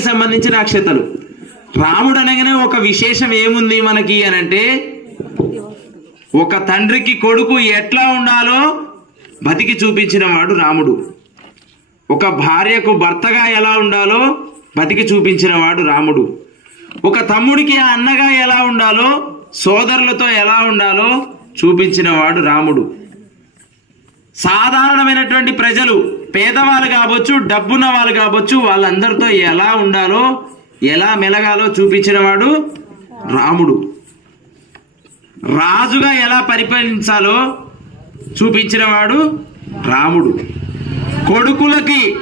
సంబంధించిన అక్షతలు. రాముడు అనగానే ఒక విశేషం ఏముంది మనకి అని అంటే ఒక తండ్రికి కొడుకు ఎట్లా ఉండాలో బతికి చూపించిన వాడు రాముడు. ఒక భార్యకు భర్తగా ఎలా ఉండాలో బతికి చూపించిన వాడు రాముడు. ఒక తమ్ముడికి ఆ అన్నగా ఎలా ఉండాలో సోదరులతో ఎలా ఉండాలో చూపించిన వాడు రాముడు. సాధారణమైనటువంటి ప్రజలు పేదవాళ్ళు కావచ్చు డబ్బున్న వాళ్ళు కావచ్చు వాళ్ళందరితో ఎలా ఉండాలో ఎలా మెలగాలో చూపించిన వాడు రాముడు. రాజుగా ఎలా పరిపాలించాలో చూపించిన వాడు రాముడు. కొడుకులకి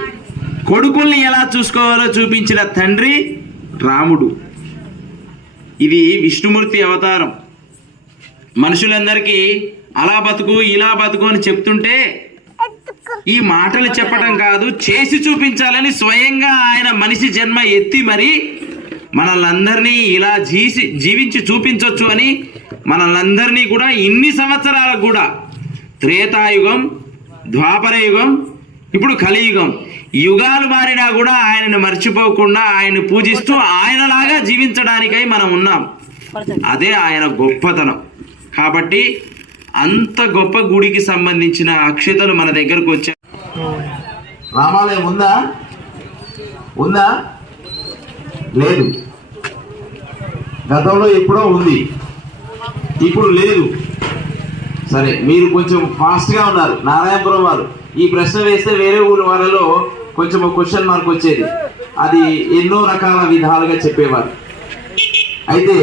కొడుకుల్ని ఎలా చూసుకోవాలో చూపించిన తండ్రి రాముడు. ఇది విష్ణుమూర్తి అవతారం. మనుషులందరికీ అలా బతుకు ఇలా బతుకు అని చెప్తుంటే ఈ మాటలు చెప్పడం కాదు చేసి చూపించాలని స్వయంగా ఆయన మనిషి జన్మ ఎత్తి మరి మనల్ని ఇలా జీసి జీవించి చూపించవచ్చు అని మనల్ని కూడా ఇన్ని సంవత్సరాలకు కూడా త్రేతాయుగం ద్వాపర యుగం ఇప్పుడు కలియుగం యుగాలు మారినా కూడా ఆయనను మర్చిపోకుండా ఆయన్ని పూజిస్తూ ఆయనలాగా జీవించడానికై మనం ఉన్నాం. అదే ఆయన గొప్పతనం. కాబట్టి అంత గొప్ప గుడికి సంబంధించిన అక్షతలు మన దగ్గరకు వచ్చాయి రామాలయం ఉందా? ఉందా? లేదు. గతంలో ఎప్పుడో ఉంది. ఇప్పుడు లేదు. సరే మీరు కొంచెం ఫాస్ట్గా ఉన్నారు. నారాయణపురం వారు. ఈ ప్రశ్న వేస్తే వేరే ఊరి వాళ్ళలో కొంచెం క్వశ్చన్ మార్క్ వచ్చేది. అది ఎన్నో రకాల విధాలుగా చెప్పేవారు. అయితే